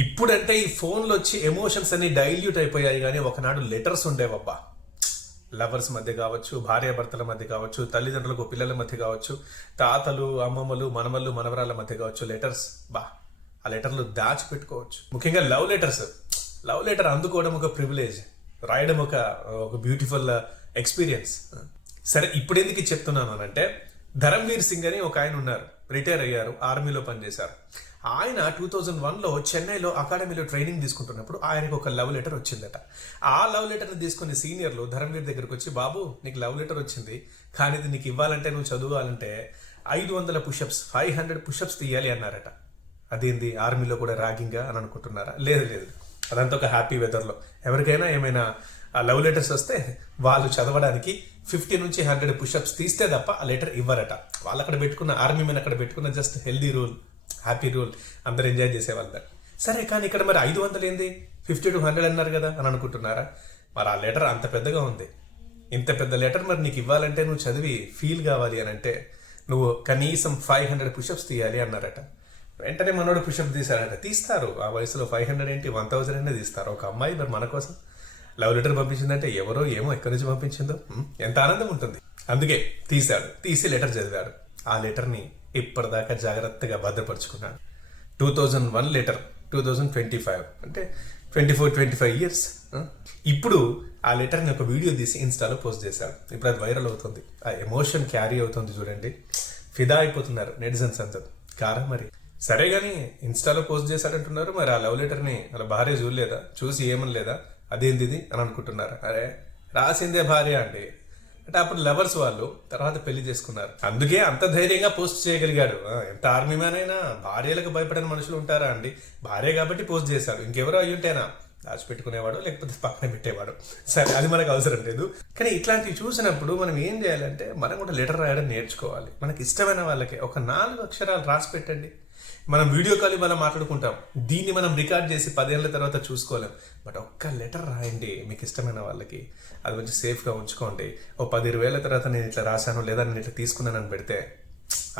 ఇప్పుడంటే ఈ ఫోన్లు వచ్చి ఎమోషన్స్ అన్ని డైల్యూట్ అయిపోయాయి, కానీ ఒకనాడు లెటర్స్ ఉండేవబ్బా. లవర్స్ మధ్య కావచ్చు, భార్యాభర్తల మధ్య కావచ్చు, తల్లిదండ్రులకు పిల్లల మధ్య కావచ్చు, తాతలు అమ్మమ్మలు మనవళ్ళు మనవరాల మధ్య కావచ్చు, లెటర్స్ ఆ లెటర్లు దాచిపెట్టుకోవచ్చు. ముఖ్యంగా లవ్ లెటర్స్. లవ్ లెటర్ అందుకోవడం ఒక ప్రివిలేజ్, రాయడం ఒక బ్యూటిఫుల్ ఎక్స్పీరియన్స్. సరే, ఇప్పుడు ఎందుకు చెప్తున్నాను అంటే, ధరంవీర్ సింగ్ అని ఒక ఆయన ఉన్నారు, రిటైర్ అయ్యారు, ఆర్మీలో పనిచేశారు. ఆయన 2001లో చెన్నైలో అకాడమీలో ట్రైనింగ్ తీసుకుంటున్నప్పుడు ఆయనకు ఒక లవ్ లెటర్ వచ్చిందట. ఆ లవ్ లెటర్ని తీసుకుని సీనియర్లు ధరంవీర్ దగ్గరకు వచ్చి, బాబు నీకు లవ్ లెటర్ వచ్చింది, కానీ ఇది నీకు ఇవ్వాలంటే, నువ్వు చదవాలంటే 500 పుషప్స్ 500 పుషప్స్ తీయాలి అన్నారట. అదేంది, ఆర్మీలో కూడా ర్యాగింగా అని అనుకుంటున్నారా? లేదు లేదు, అదంతా ఒక హ్యాపీ వెదర్లో. ఎవరికైనా ఏమైనా లవ్ లెటర్స్ వస్తే వాళ్ళు చదవడానికి 50 నుంచి 100 పుషప్స్ తీస్తే తప్ప ఆ లెటర్ ఇవ్వరట. వాళ్ళు అక్కడ పెట్టుకున్న, ఆర్మీ మెన్ అక్కడ పెట్టుకున్న just healthy rule, happy rule, అందరు ఎంజాయ్ చేసేవాళ్ళు. సరే, కానీ ఇక్కడ మరి 500 ఏంది, 50 to 100 అన్నారు కదా అని అనుకుంటున్నారా? మరి ఆ లెటర్ అంత పెద్దగా ఉంది. ఇంత పెద్ద లెటర్ మరి నీకు ఇవ్వాలంటే, నువ్వు చదివి ఫీల్ కావాలి అని అంటే, నువ్వు కనీసం 500 పుషప్స్ తీయాలి అన్నారట. వెంటనే మనోడు పుషప్ తీశారట. తీస్తారు, ఆ వయసులో 500 ఏంటి, 1000 అయినా తీస్తారు. ఒక అమ్మాయి మరి మన కోసం లవ్ లెటర్ పంపించిందంటే ఎవరో ఏమో ఎక్కడి నుంచి పంపించిందో, ఎంత ఆనందం ఉంటుంది. అందుకే తీశాడు, తీసి లెటర్ చదివాడు. ఆ లెటర్ని ఇప్పటిదాకా జాగ్రత్తగా భద్రపరుచుకున్నాడు. 2001 లెటర్, 2025 అంటే 24-25 ఇయర్స్. ఇప్పుడు ఆ లెటర్ని ఒక వీడియో తీసి ఇన్స్టాలో పోస్ట్ చేశాడు. ఇప్పుడు అది వైరల్ అవుతుంది. ఆ ఎమోషన్ క్యారీ అవుతుంది చూడండి, ఫిదా అయిపోతున్నారు నెటిజన్స్ అందరూ. కారా మరి. సరే కానీ ఇన్స్టాలో పోస్ట్ చేశాడంటున్నారు, మరి ఆ లవ్ లెటర్ని అలా భార్య చూడలేదా, చూసి ఏమని లేదా, అదేంది అని అనుకుంటున్నారు. అరే, రాసిందే భార్య అండి అంటే అప్పుడు లవర్స్ వాళ్ళు, తర్వాత పెళ్లి చేసుకున్నారు. అందుకే అంత ధైర్యంగా పోస్ట్ చేయగలిగాడు. ఎంత ఆర్మీ మ్యాన్ అయినా భార్యలకు భయపడిన మనుషులు ఉంటారా అండి? భార్య కాబట్టి పోస్ట్ చేశాడు. ఇంకెవరో అయ్యుంటేనా దాచిపెట్టుకునేవాడు, లేకపోతే పక్కన పెట్టేవాడు. సరే, అది మనకు అవసరం లేదు. కానీ ఇట్లాంటివి చూసినప్పుడు మనం ఏం చేయాలంటే, మనం కూడా లెటర్ రాయడం నేర్చుకోవాలి. మనకి ఇష్టమైన వాళ్ళకి ఒక 4 అక్షరాలు రాసి పెట్టండి. మనం వీడియో కాల్ ఇవాళ మాట్లాడుకుంటాం, దీన్ని మనం రికార్డ్ చేసి 10 ఏళ్ళ తర్వాత చూసుకోలేం. బట్ ఒక్క లెటర్ రాయండి మీకు ఇష్టమైన వాళ్ళకి, అది కొంచెం సేఫ్గా ఉంచుకోండి. 10-20 ఏళ్ళ తర్వాత నేను ఇట్లా రాశాను లేదా నేను ఇట్లా తీసుకున్నానని పెడితే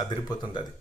అదిరిపోతుంది అది.